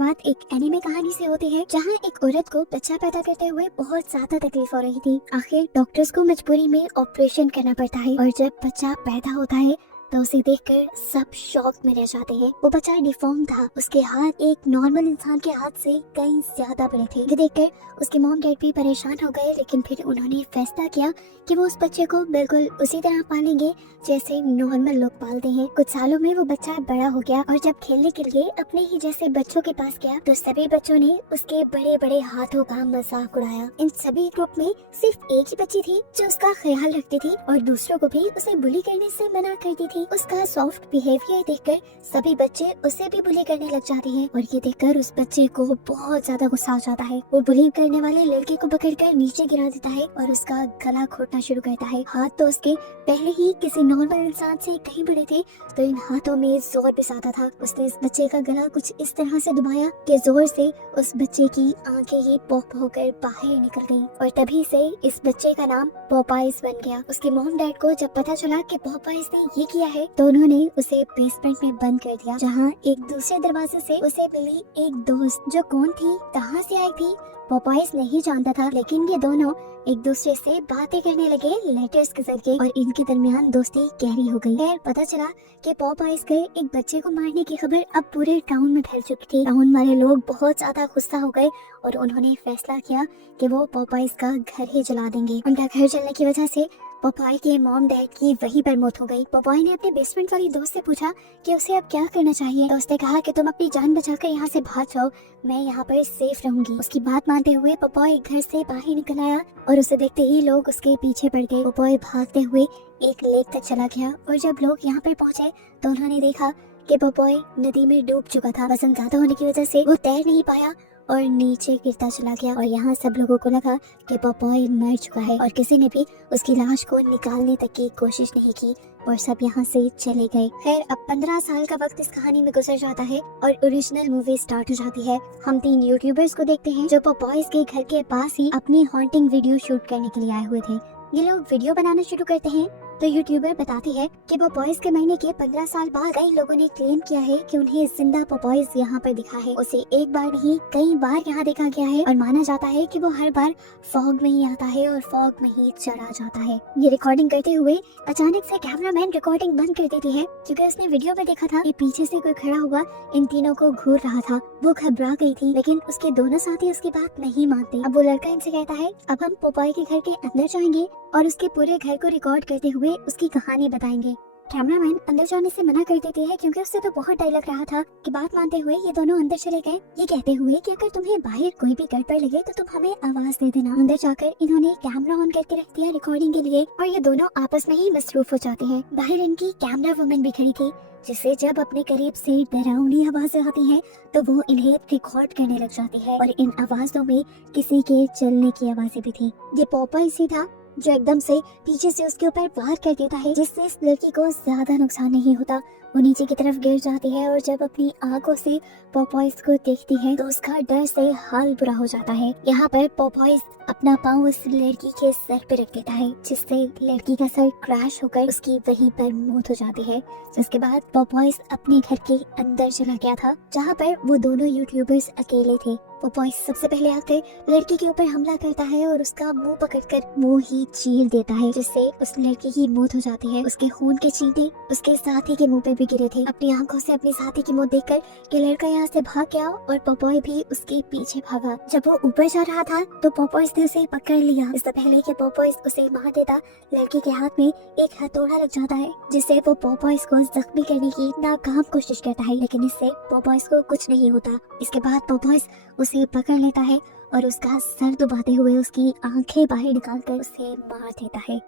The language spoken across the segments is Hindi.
शुरुआत एक एनीमे कहानी से होती है, जहाँ एक औरत को बच्चा पैदा करते हुए बहुत ज्यादा तकलीफ हो रही थी। आखिर डॉक्टर्स को मजबूरी में ऑपरेशन करना पड़ता है और जब बच्चा पैदा होता है तो उसे देखकर सब शॉक में रह जाते हैं। वो बच्चा डिफॉर्म था, उसके हाथ एक नॉर्मल इंसान के हाथ से कई ज्यादा बड़े थे। ये देखकर उसके मॉम डैड भी परेशान हो गए, लेकिन फिर उन्होंने फैसला किया कि वो उस बच्चे को बिल्कुल उसी तरह पालेंगे जैसे नॉर्मल लोग पालते हैं। कुछ सालों में वो बच्चा बड़ा हो गया और जब खेलने के लिए अपने ही जैसे बच्चों के पास गया तो सभी बच्चों ने उसके बड़े बड़े हाथों का मजाक उड़ाया। इन सभी ग्रुप में सिर्फ एक ही बच्ची थी जो उसका ख्याल रखती थी और दूसरों को भी उसे बुली करने से मना करती थी। उसका सॉफ्ट बिहेवियर देखकर सभी बच्चे उसे भी बुली करने लग जाते हैं और ये देखकर उस बच्चे को बहुत ज्यादा गुस्सा आ जाता है। वो बुली करने वाले लड़के को पकड़कर नीचे गिरा देता है और उसका गला घोटना शुरू करता है। हाथ तो उसके पहले ही किसी नॉर्मल इंसान से कहीं बड़े थे, तो इन हाथों में जोर भी ज्यादा था। उसने इस बच्चे का गला कुछ इस तरह से दबाया कि जोर से उस बच्चे की आंखें ही पॉप होकर बाहर निकल गईं और तभी से इस बच्चे का नाम पॉपाइज बन गया। उसके मॉम डैड को जब पता चला कि पॉपाइज ने ये किया है तो उन्होंने उसे बेसमेंट में बंद कर दिया, जहाँ एक दूसरे दरवाजे से उसे मिली एक दोस्त जो कौन थी, कहाँ से आई थी, पॉपाइज नहीं जानता था। लेकिन ये दोनों एक दूसरे से बातें करने लगे लेटर्स के जरिए और इनके दरमियान दोस्ती गहरी हो गई। खैर पता चला कि पॉपाइज के एक बच्चे को मारने की खबर अब पूरे टाउन में फैल चुकी थी। टाउन वाले लोग बहुत ज्यादा गुस्सा हो गए और उन्होंने फैसला किया कि वो पॉपाइज का घर ही जला देंगे। उनका घर जलने की वजह से पॉपाई के मॉम डैड की वहीं पर मौत हो गई। पॉपाई ने अपने बेसमेंट वाली दोस्त से पूछा कि उसे अब क्या करना चाहिए, तो उसने कहा कि तुम अपनी जान बचाकर यहाँ से भाग जाओ, मैं यहाँ पर सेफ रहूंगी। उसकी बात मानते हुए पॉपाई घर से बाहर निकल आया और उसे देखते ही लोग उसके पीछे पड़ गए। पॉपाई भागते हुए एक लेक तक चला गया और जब लोग यहाँ पर पहुँचे तो उन्होंने देखा कि पॉपाई नदी में डूब चुका था। वजन ज्यादा होने की वजह से वो तैर नहीं पाया और नीचे गिरता चला गया और यहाँ सब लोगों को लगा कि पॉपाई मर चुका है और किसी ने भी उसकी लाश को निकालने तक की कोशिश नहीं की और सब यहाँ से चले गए। खैर अब 15 साल का वक्त इस कहानी में गुजर जाता है और ओरिजिनल मूवी स्टार्ट हो जाती है। हम 3 यूट्यूबर्स को देखते हैं जो पॉपाइज के घर के पास ही अपनी हॉन्टिंग वीडियो शूट करने के लिए आए हुए थे। ये लोग वीडियो बनाना शुरू करते हैं तो यूट्यूबर बताती है कि पॉपाइज के मरने के 15 साल बाद कई लोगों ने क्लेम किया है कि उन्हें जिंदा पॉपाइज यहाँ पर दिखा है। उसे एक बार नहीं कई बार यहाँ देखा गया है और माना जाता है कि वो हर बार फॉग में ही आता है और फॉग में ही चला जाता है। ये रिकॉर्डिंग करते हुए अचानक से कैमरामैन रिकॉर्डिंग बंद कर देती है क्योंकि उसने वीडियो में देखा था कि पीछे से कोई खड़ा हुआ इन तीनों को घूर रहा था। वो घबरा गई थी लेकिन उसके दोनों साथी उसकी बात नहीं मानते। अब वो लड़का इनसे कहता है अब हम पॉपाई के घर के अंदर जाएंगे और उसके पूरे घर को रिकॉर्ड करते हुए उसकी कहानी बताएंगे। कैमरामैन अंदर जाने से मना कर देते हैं क्योंकि उससे तो बहुत डर लग रहा था कि बात मानते हुए ये दोनों अंदर चले गए, ये कहते हुए कि अगर तुम्हें बाहर कोई भी गड़बड़ लगे तो तुम हमें आवाज दे देना। अंदर जाकर इन्होंने कैमरा ऑन करके रख दिया रिकॉर्डिंग के लिए और ये दोनों आपस में ही मसरूफ हो जाते हैं। बाहर इनकी कैमरा वुमन भी खड़ी थी जिससे जब अपने करीब से डरावनी आवाजें आती हैं तो वो इन्हें रिकॉर्ड करने लग जाती है और इन आवाजों में किसी के चलने की आवाजें भी थी। ये पॉपाई सी था जो एकदम से पीछे से उसके ऊपर वार कर देता है जिससे इस लड़की को ज्यादा नुकसान नहीं होता। वो नीचे की तरफ गिर जाती है और जब अपनी आंखों से पॉपाइज को देखती है तो उसका डर से हाल बुरा हो जाता है। यहाँ पर पॉपाइज अपना पाँव उस लड़की के सर पे रख देता है जिससे लड़की का सर क्रैश होकर उसकी वहीं पर मौत हो जाती है। जिसके बाद पॉपाइज अपने घर के अंदर चला गया था जहाँ पर वो दोनों यूट्यूबर्स अकेले थे। पॉपाइज सबसे पहले आकर लड़की के ऊपर हमला करता है और उसका मुंह पकड़कर मुंह ही चीर देता है जिससे उस लड़की की मौत हो जाती है। उसके खून के छींटे उसके साथी के मुंह पे भी गिरे थे। अपनी आंखों से अपने साथी की मौत देखकर ये लड़का यहाँ से भाग गया और पॉपाई भी उसके पीछे भागा। जब वो ऊपर जा रहा था तो पॉपाइज ने उसे पकड़ लिया। इससे पहले कि पॉपाइज उसे मार देता लड़की के हाथ में एक हथौड़ा लग जाता है जिससे वो पॉपाइज को जख्मी करने की नाकाम कोशिश करता है, लेकिन इससे पॉपाइज को कुछ नहीं होता। इसके बाद पॉपाइज उसे पकड़ लेता है और उसका सर दबाते हुए उसकी आंखें बाहर निकालकर उसे मार देता है।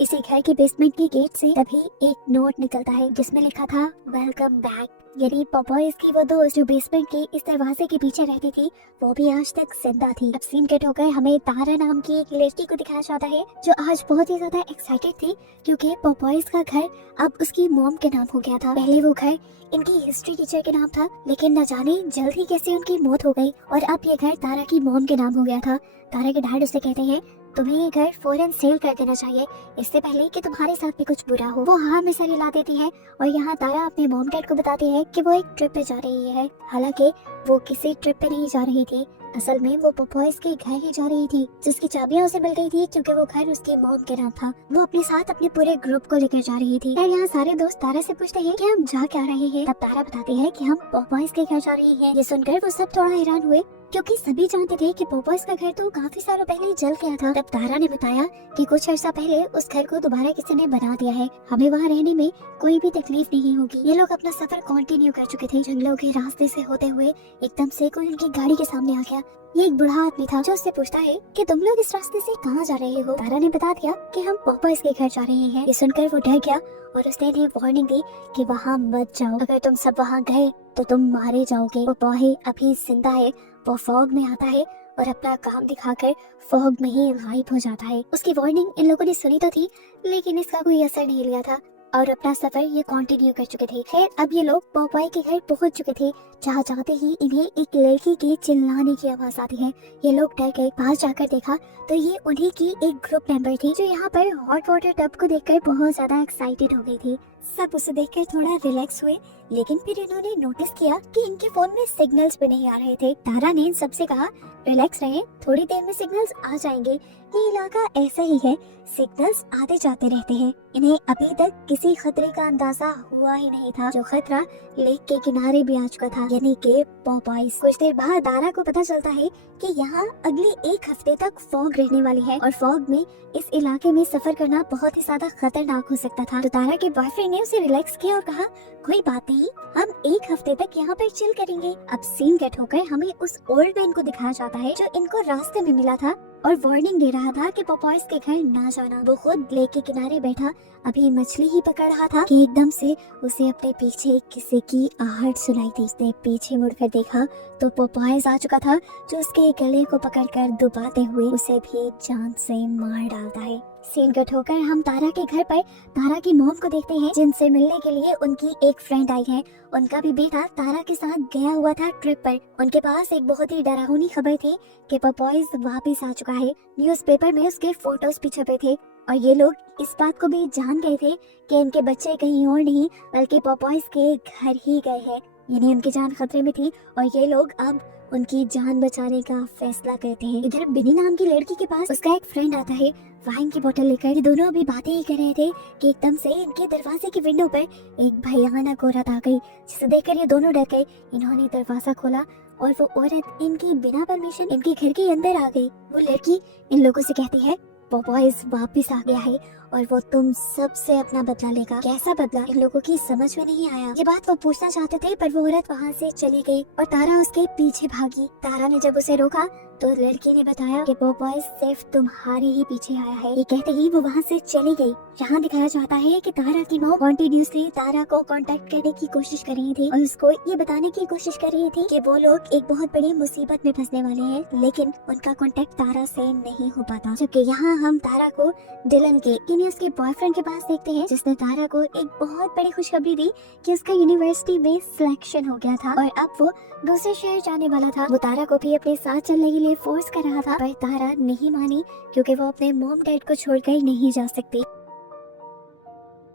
इसी घर के बेसमेंट की गेट से तभी एक नोट निकलता है जिसमें लिखा था वेलकम बैक। यानी पॉपाइज की वो दोस्त जो बेसमेंट के इस दरवाजे के पीछे रहती थी वो भी आज तक जिंदा थी। अब सीन कट होकर हमें तारा नाम की एक लड़की को दिखाया जाता है जो आज बहुत ही ज्यादा एक्साइटेड थी क्योंकि पॉपाइज का घर अब उसकी मॉम के नाम हो गया था। पहले वो घर इनकी हिस्ट्री टीचर के नाम था लेकिन न जाने जल्द ही कैसे उनकी मौत हो गई और अब ये घर तारा की मॉम के नाम हो गया था। तारा के डैड उसे कहते हैं तुम्हें ये घर फौरन सेल कर देना चाहिए, इससे पहले कि तुम्हारे साथ भी कुछ बुरा हो। वो हाँ में सर हिला देती है और यहाँ तारा अपने मॉम डैड को बताती है कि वो एक ट्रिप पे जा रही है। हालांकि वो किसी ट्रिप पे नहीं जा रही थी, असल में वो पॉपॉयज के घर ही जा रही थी, जिसकी चाबियां उसे मिल गई थी क्योंकि वो घर उसके मॉम के नाम था। वो अपने साथ अपने पूरे ग्रुप को लेकर जा रही थी। और यहाँ सारे दोस्त तारा से पूछते हैं कि हम जा क्या रहे हैं। तब तारा बताती है कि हम पॉपॉयज के घर जा रही हैं। ये सुनकर वो सब थोड़ा हैरान हुए क्योंकि सभी जानते थे कि पॉपॉयज का घर तो काफी सालों पहले जल गया था। तब तारा ने बताया कि कुछ अर्सा पहले उस घर को दोबारा किसी ने बना दिया है, हमें वहाँ रहने में कोई भी तकलीफ नहीं होगी। ये लोग अपना सफर कंटिन्यू कर चुके थे। जंगलों के रास्ते से होते हुए एकदम से कोई उनकी गाड़ी के सामने आ गया। ये एक बूढ़ा आदमी था जो उससे पूछता है कि तुम लोग इस रास्ते से कहाँ जा रहे हो। तारा ने बता दिया कि हम पॉपॉयज के घर जा रहे हैं। ये सुनकर वो डर गया और उसने इन्हें वार्निंग दी कि वहाँ मत जाओ, अगर तुम सब वहाँ गए तो तुम मारे जाओगे। पॉपॉय अभी जिंदा है, वो फॉग में आता है और अपना काम दिखाकर फॉग में ही गायब हो जाता है। उसकी वार्निंग इन लोगों ने सुनी तो थी, लेकिन इसका कोई असर नहीं लिया था और अपना सफर ये कंटिन्यू कर चुके थे। खैर अब ये लोग पॉपॉय के घर पहुंच चुके थे। जहाँ जाते ही इन्हें एक लड़की के चिल्लाने की आवाज आती है। ये लोग डर गए। पास जाकर देखा तो ये उन्हीं की एक ग्रुप मेंबर थी जो यहाँ पर हॉट वाटर टब को देखकर बहुत ज्यादा एक्साइटेड हो गई थी। सब उसे देखकर थोड़ा रिलैक्स हुए, लेकिन फिर इन्होंने नोटिस किया कि इनके फोन में सिग्नल्स भी नहीं आ रहे थे। तारा ने इन सबसे कहा रिलैक्स रहें, थोड़ी देर में सिग्नल्स आ जाएंगे, ये इलाका ऐसा ही है, सिग्नल्स आते जाते रहते हैं। इन्हें अभी तक किसी खतरे का अंदाजा हुआ ही नहीं था। जो खतरा लेक के किनारे भी आ चुका था, यानी कि पॉपॉयज। कुछ देर बाद तारा को पता चलता है कि यहाँ अगले एक हफ्ते तक फॉग रहने वाली है और फॉग में इस इलाके में सफर करना बहुत ही ज्यादा खतरनाक हो सकता था। तो तारा के बॉयफ्रेंड ने उसे रिलैक्स किया और कहा कोई बात नहीं, हम एक हफ्ते तक यहाँ पर चिल करेंगे। अब सीन कट होकर हमें उस ओल्ड मैन को दिखाया जाता है जो इनको रास्ते में मिला था और वार्निंग दे रहा था कि पॉपॉयज के घर ना जाना। वो खुद लेक के किनारे बैठा अभी मछली ही पकड़ रहा था कि एकदम से उसे अपने पीछे किसी की आहट सुनाई दी। उसने पीछे मुड़कर देखा तो पॉपॉयज आ चुका था जो उसके गले को पकड़कर दबाते हुए उसे भी जान से मार डालता है। सीन कट होकर हम तारा के घर पर तारा की मॉम को देखते हैं, जिनसे मिलने के लिए उनकी एक फ्रेंड आई है। उनका भी बेटा तारा के साथ गया हुआ था ट्रिप पर। उनके पास एक बहुत ही डरावनी खबर थी कि पॉपॉयज वापस आ चुका है। न्यूज़पेपर में उसके फोटोज भी छपे थे और ये लोग इस बात को भी जान गए थे कि इनके बच्चे कहीं और नहीं बल्कि पॉपॉयज के घर ही गए हैं। यानी उनकी जान खतरे में थी और ये लोग अब उनकी जान बचाने का फैसला करते हैं। इधर बिनी नाम की लड़की के पास उसका एक फ्रेंड आता है वाइन की बोतल लेकर। ये दोनों अभी बातें ही कर रहे थे कि एकदम से इनके दरवाजे की विंडो पर एक भयानक औरत आ गई, जिसे देखकर ये दोनों डर गए। इन्होंने दरवाजा खोला और वो औरत इनकी बिना परमिशन इनके घर के अंदर आ गई। वो लड़की इन लोगों से कहती है पॉपॉयज वापस आ गया है और वो तुम सबसे अपना बदला लेगा। कैसा बदला, इन लोगों की समझ में नहीं आया। ये बात वो पूछना चाहते थे पर वो औरत वहाँ से चली गई और तारा उसके पीछे भागी। तारा ने जब उसे रोका तो लड़की ने बताया कि पॉपॉयज सिर्फ तुम्हारे ही पीछे आया है। ये कहते ही वो वहाँ से चली गई। यहाँ दिखाया जाता है कि तारा की मॉम कंटिन्यूअसली तारा को कांटेक्ट करने की कोशिश कर रही थी और उसको ये बताने की कोशिश कर रही थी कि वो लोग एक बहुत बड़ी मुसीबत में फंसने वाले हैं, लेकिन उनका कांटेक्ट तारा से नहीं हो पाता। जबकि यहाँ हम तारा को डिलन के उसके बॉयफ्रेंड के पास देखते हैं, जिसने तारा को एक बहुत बड़ी खुशखबरी दी कि उसका यूनिवर्सिटी में सिलेक्शन हो गया था और अब वो दूसरे शहर जाने वाला था। वो तारा को भी अपने साथ चलने के लिए फोर्स कर रहा था पर तारा नहीं मानी क्योंकि वो अपने मॉम डैड को छोड़कर नहीं जा सकती।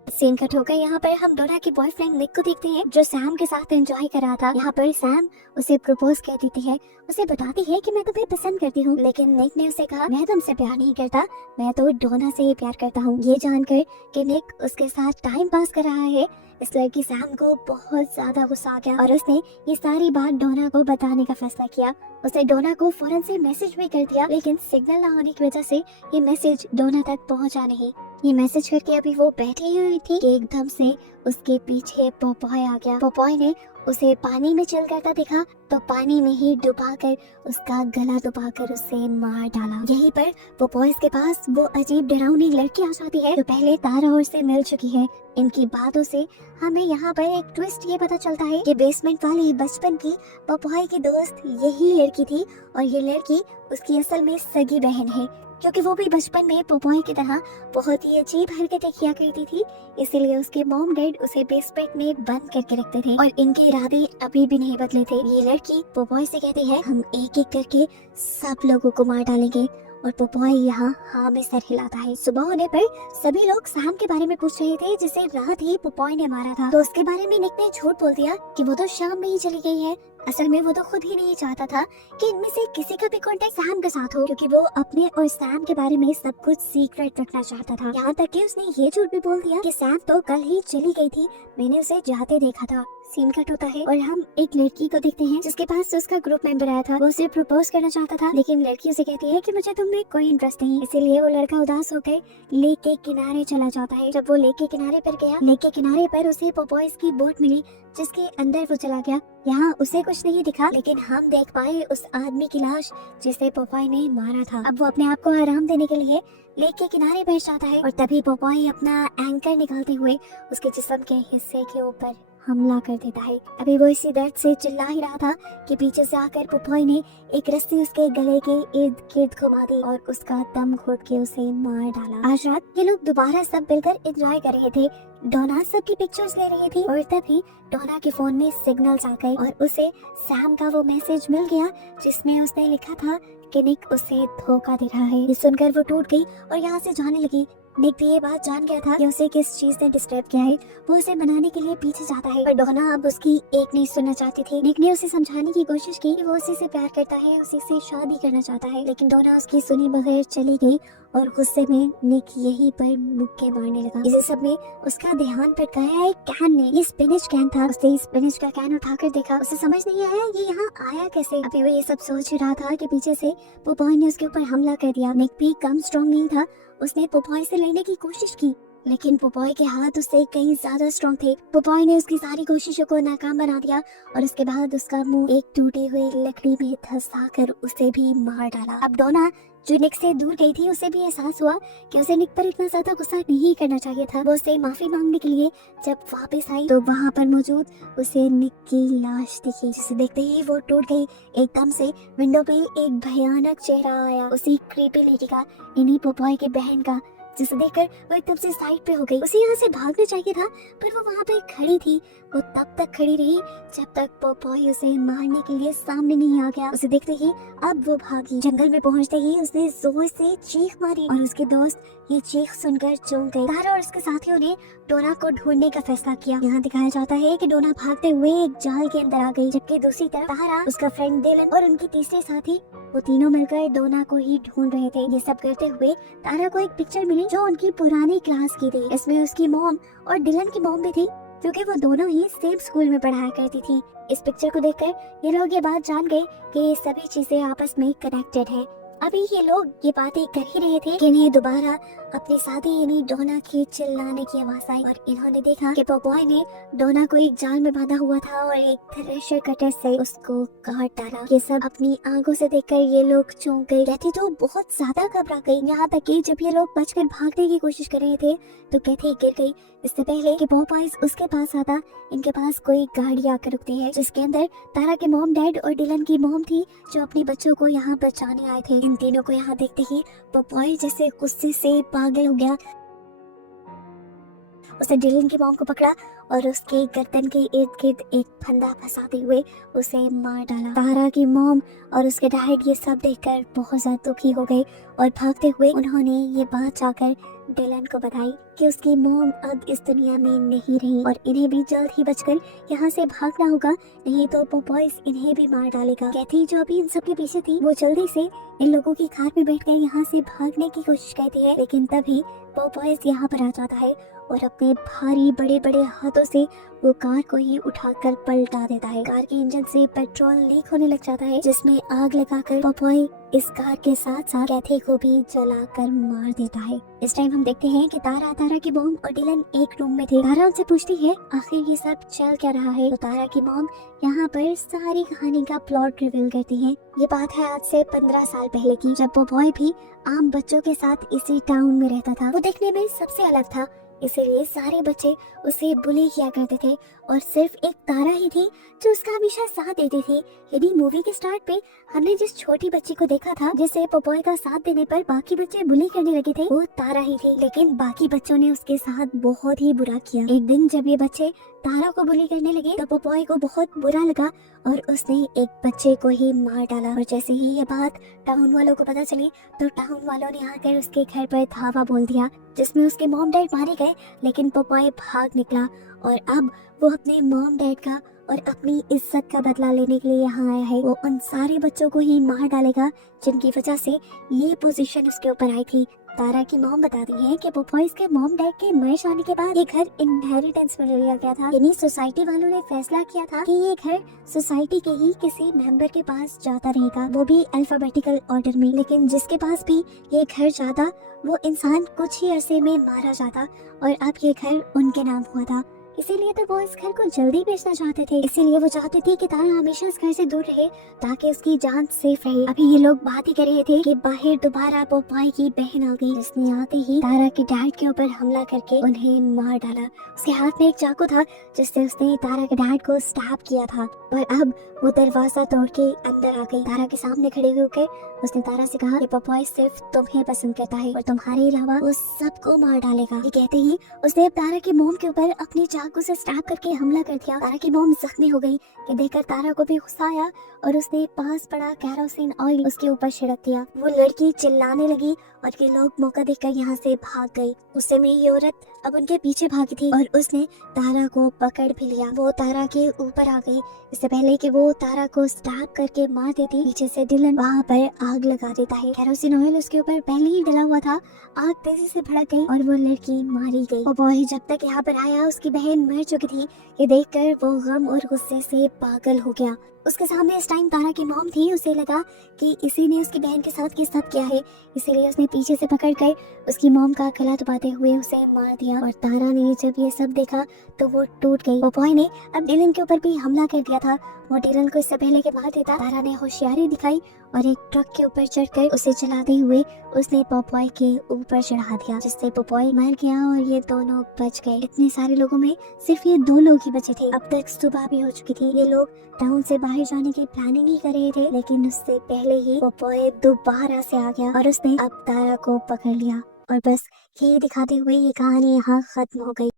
सीन कट होकर यहाँ पर हम डोरा के बॉयफ्रेंड निक को देखते हैं जो सैम के साथ एंजॉय कर रहा था। यहाँ पर सैम उसे प्रपोज कर देती है, उसे बताती है कि मैं तुम्हें पसंद करती हूँ, लेकिन निक ने उसे कहा मैं तुमसे प्यार नहीं करता, मैं तो डोना से ही प्यार करता हूँ। ये जानकर कि निक उसके साथ टाइम पास कर रहा है, इस लड़की सैम को बहुत ज्यादा गुस्सा आ गया और उसने ये सारी बात डोना को बताने का फैसला किया। उसने डोना को फौरन से मैसेज भी कर दिया, लेकिन सिग्नल ना होने की वजह से ये मैसेज डोना तक पहुंचा नहीं। ये मैसेज करके अभी वो बैठी हुई थी कि एकदम से उसके पीछे पॉपॉय आ गया। पॉपॉय ने उसे पानी में चिल करता देखा तो पानी में ही डुबाकर उसका गला दबाकर उसे मार डाला। यहीं पर पॉपॉयज के पास वो अजीब डरावनी लड़की आ जाती है जो पहले तारा और से मिल चुकी है। इनकी बातों से हमें यहाँ पर एक ट्विस्ट ये पता चलता है कि बेसमेंट वाली बचपन की पॉपॉय की दोस्त यही लड़की थी और ये लड़की उसकी असल में सगी बहन है, क्योंकि वो भी बचपन में पॉपॉय की तरह बहुत ही अजीब हरकतें किया करती थी, इसीलिए उसके मॉम डैड उसे बेसमेंट में बंद करके रखते थे और इनके इरादे अभी भी नहीं बदले थे। ये लड़की पॉपॉय से कहती है हम एक एक करके सब लोगों को मार डालेंगे और पोपॉय यहाँ हाँ में सर हिलाता है। सुबह होने पर सभी लोग सैम के बारे में पूछ रहे थे जिसे रात ही पोपॉय ने मारा था। तो उसके बारे में निक ने झूठ बोल दिया कि वो तो शाम में ही चली गई है। असल में वो तो खुद ही नहीं चाहता था कि इनमें से किसी का भी कांटेक्ट सैम के साथ हो, क्योंकि वो अपने और सैम के बारे में सब कुछ सीक्रेट रखना चाहता था। यहाँ तक कि उसने ये झूठ भी बोल दिया कि सैम तो कल ही चली गई थी, मैंने उसे जाते देखा था। सीन कट होता है और हम एक लड़की को देखते हैं जिसके पास उसका ग्रुप मेंबर आया था। वो उसे प्रपोज करना चाहता था, लेकिन लड़की उसे कहती है कि मुझे तुम में कोई इंटरेस्ट नहीं। इसीलिए वो लड़का उदास होकर लेक के किनारे चला जाता है। जब वो लेक के किनारे पर गया, लेक के किनारे पर उसे पोपॉयज की बोट मिली जिसके अंदर वो चला गया। यहाँ उसे कुछ नहीं दिखा, लेकिन हम देख पाए उस आदमी की लाश जिसे पोपॉय ने मारा था। अब वो अपने आप को आराम देने के लिए लेक के किनारे बैठ जाता है और तभी पोपॉय अपना एंकर निकालते हुए उसके जिस्म के हिस्से के ऊपर हमला कर देता है। अभी वो इसी दर्द से चिल्ला ही रहा था कि पीछे से आकर पोपॉय ने एक रस्सी उसके गले के इर्द गिर्द घुमा दी और उसका दम घोट के उसे मार डाला। आज रात ये लोग दोबारा सब मिलकर एंजॉय कर रहे थे। डोना सबकी पिक्चर्स ले रही थी और तभी डोना के फोन में सिग्नल्स आ गए और उसे सैम का वो मैसेज मिल गया जिसमें उसने लिखा था कि निक उसे धोखा दे रहा है। ये सुनकर वो टूट गई और यहाँ से जाने लगी। निक भी ये बात जान गया था कि उसे किस चीज ने डिस्टर्ब किया है। वो उसे मनाने के लिए पीछे जाता है पर डोना अब उसकी एक नहीं सुनना चाहती थी। निक ने उसे समझाने की कोशिश की कि वो उसी से प्यार करता है, उसी से शादी करना चाहता है, लेकिन डोना उसकी सुनी बगैर चली गई और गुस्से में निक यहीं पर मुक्के मारने लगा। इसी सब में उसका ध्यान भटकाया एक कैन ने। ये स्पिनिच कैन था। उसने स्पिनिच का कैन उठाकर देखा। उसे समझ नहीं आया ये यहाँ आया कैसे। अभी वो ये सब सोच रहा था कि पीछे से पोपॉय ने उसके ऊपर हमला कर दिया। निक भी कम स्ट्रॉन्ग नहीं था। उसने पोपॉय से लड़ने की कोशिश की, लेकिन पोपॉय के हाथ उससे कहीं ज्यादा स्ट्रॉन्ग थे। पोपॉय ने उसकी सारी कोशिशों को नाकाम बना दिया और उसके बाद उसका मुंह एक टूटी हुई लकड़ी में धंसाकर उसे भी मार डाला। अब डोना जो निक से दूर गई थी उसे भी एहसास हुआ कि उसे निक पर इतना ज्यादा गुस्सा नहीं करना चाहिए था। वो उसे माफी मांगने के लिए जब वापस आई तो वहाँ पर मौजूद उसे निक की लाश दिखी, जिसे देखते ही वो टूट गई। एकदम से विंडो पे एक भयानक चेहरा आया, उसी क्रीपी लेडी का, इन्हीं पोपॉय की बहन का, जिसे देखकर वो एकदम से साइड पे हो गई। उसे यहाँ से भागना चाहिए था पर वो वहाँ पे खड़ी थी। वो तब तक खड़ी रही जब तक पोपॉय उसे मारने के लिए सामने नहीं आ गया। उसे देखते ही अब वो भागी। जंगल में पहुँचते ही उसने जोर से चीख मारी और उसके दोस्त ये चीख सुनकर चौंक गए। तारा और उसके साथियों ने डोना को ढूंढने का फैसला किया। यहाँ दिखाया जाता है कि डोना भागते हुए एक जाल के अंदर आ गई, जबकि दूसरी तरफ तारा, उसका फ्रेंड डिलन और उनकी तीसरे साथी, वो तीनों मिलकर डोना को ही ढूंढ रहे थे। ये सब करते हुए तारा को एक पिक्चर मिली जो उनकी पुरानी क्लास की थी। इसमें उसकी मॉम और डिलन की मॉम भी थी, क्योंकि वो दोनों ही सेम स्कूल में पढ़ाया करती थी। इस पिक्चर को देखकर ये लोग ये बात जान गए कि ये सभी चीजें आपस में कनेक्टेड है। अभी ये लोग ये बातें कर ही रहे थे कि इन्हें दोबारा अपने साथी यानी डोना की चिल्लाने की आवाज आई और इन्होंने देखा कि पोपॉय ने डोना को एक जाल में बांधा हुआ था और एक थ्रेशर कटर से उसको काट डाला। ये सब अपनी आंखों से देखकर ये लोग चौंक गए। कैथी तो बहुत ज्यादा घबरा गई। यहाँ तक कि जब ये लोग बचकर भागने की कोशिश कर रहे थे तो कैथी गिर गई। इससे पहले कि पोपॉय उसके पास आता, इनके पास कोई गाड़ी आकर रुकती है जिसके अंदर तारा के मॉम डैड और डिलन की मॉम थी जो अपने बच्चों को यहाँ बचाने आए थे। इन तीनों को यहाँ देखते ही पोपॉय जैसे गुस्से से पागल हो गया। उसने डिलन की मॉम को पकड़ा और उसके गर्दन के इर्द गिर्द एक फंदा फंसाते हुए उसे मार डाला। तारा की मॉम और उसके डैड ये सब देखकर बहुत ज्यादा दुखी हो गए और भागते हुए उन्होंने ये बात जाकर डिलन को बताई कि उसकी मॉम अब इस दुनिया में नहीं रही और इन्हें भी जल्द ही बचकर यहाँ से भागना होगा, नहीं तो पोपॉय इन्हें भी मार डालेगा। कैथी जो अभी इन सब के पीछे थी वो जल्दी से इन लोगों की कार में बैठकर यहाँ से भागने की कोशिश करती है, लेकिन तभी पोपॉय यहाँ पर आ जाता है और अपने भारी बड़े बड़े हाथों से वो कार को ही उठाकर पलटा देता है। कार के इंजन से पेट्रोल लीक होने लग जाता है, जिसमें आग लगाकर पोपॉय इस कार के साथ साथ कैथी को भी जलाकर मार देता है। इस टाइम हम देखते हैं कि तारा की मॉम और डिलन एक रूम में थे। तारा उनसे पूछती है आखिर ये सब चल क्या रहा है, तो तारा की मॉम यहाँ पर सारी कहानी का प्लॉट रिवील करती है। ये बात है आज से 15 साल पहले की, जब पोपॉय भी आम बच्चों के साथ इसी टाउन में रहता था। वो देखने में सबसे अलग था, इसीलिए सारे बच्चे उसे बुली किया करते थे और सिर्फ एक तारा ही थी जो उसका हमेशा साथ देती थी। यदि मूवी के स्टार्ट पे हमने जिस छोटी बच्ची को देखा था जिसे पोपॉय का साथ देने पर बाकी बच्चे बुली करने लगे थे, वो तारा ही थी। लेकिन बाकी बच्चों ने उसके साथ बहुत ही बुरा किया। एक दिन जब ये बच्चे तारा को बुली करने लगे तो पोपॉय को बहुत बुरा लगा और उसने एक बच्चे को ही मार डाला। और जैसे ही ये बात टाउन वालों को पता चली तो टाउन वालों ने आकर उसके घर पर धावा बोल दिया, जिसमें उसके मॉम डैड मारे गए। लेकिन पोपॉय भाग निकला और अब वो अपने मॉम डैड का और अपनी इज्जत का बदला लेने के लिए यहाँ आया है। वो उन सारे बच्चों को ही मार डालेगा जिनकी वजह से ये पोजीशन उसके ऊपर आई थी। तारा की मॉम बताती है कि पोपॉयज के मॉम डैड के मर जाने के बाद ये घर इनहेरिटेंस में ले लिया गया था। यानी सोसाइटी वालों ने फैसला किया था कि ये घर सोसाइटी के ही किसी मेंबर के पास जाता रहेगा, वो भी अल्फाबेटिकल ऑर्डर में। लेकिन जिसके पास भी ये घर जाता वो इंसान कुछ ही अरसे में मारा जाता और अब ये घर उनके नाम हुआ था। इसीलिए तो वो इस घर को जल्दी बेचना चाहते थे। इसीलिए वो चाहते थे कि तारा हमेशा इस घर से दूर रहे ताकि उसकी जान सेफ रहे। अभी ये लोग बात ही कर रहे थे कि बाहर दोबारा पोपॉय की बहन आ गई, जिसने आते ही तारा के डैड के ऊपर हमला करके उन्हें मार डाला। उसके हाथ में एक चाकू था जिससे उसने तारा के डैड को स्टैब किया था और अब वो दरवाजा तोड़ के अंदर आ गई। तारा के सामने खड़े होकर उसने तारा से कहा कि पोपॉय सिर्फ तुम्हें पसंद करता है और तुम्हारे अलावा वो सबको मार डालेगा। ये कहते ही उसने तारा की मोम के ऊपर अपनी चाकू से स्टैब करके हमला कर दिया। तारा की मोम जख्मी हो गई कि देखकर तारा को भी गुस्सा आया और उसने पास पड़ा कैरोसिन ऑयल उसके ऊपर छिड़क दिया। वो लड़की चिल्लाने लगी और ये लोग मौका देखकर यहाँ से भाग गई। उस समय ये औरत अब उनके पीछे भागी थी और उसने तारा को पकड़ भी लिया। वो तारा के ऊपर आ गई। इससे पहले कि वो तारा को स्टैब करके मार देती, पीछे से डिलन वहाँ पर आग लगा देता है। कैरोसिन ऑयल उसके ऊपर पहले ही डला हुआ था। आग तेजी से भड़क गई और वो लड़की मारी गई। पोपॉय जब तक यहाँ पर आया उसकी बहन मर चुकी थी। ये देखकर वो गम और गुस्से से पागल हो गया। उसके सामने इस टाइम तारा की मॉम थी। उसे लगा कि इसी ने उसकी बहन के साथ ये सब किया है, इसीलिए उसने पीछे से पकड़कर उसकी मॉम का गला दबाते हुए उसे मार दिया। और तारा ने जब ये सब देखा तो वो टूट गई। पोपॉय ने अब डिलन के ऊपर भी हमला कर दिया था। वो डिलन को इससे पहले के मार देता। तारा ने होशियारी दिखाई और एक ट्रक के ऊपर चढ़कर उसे चलाते हुए उसने पोपॉय के ऊपर चढ़ा दिया, जिससे पोपॉय मर गया और ये दोनों बच गए। इतने सारे लोगों में सिर्फ ये 2 लोग ही बचे थे। अब तक सुबह भी हो चुकी थी। ये लोग टाउन से बाहर जाने की प्लानिंग ही कर रहे थे, लेकिन उससे पहले ही पोपॉय दोबारा से आ गया और उसने अब तारा को पकड़ लिया। और बस ये दिखाते हुए ये कहानी यहाँ खत्म हो गई।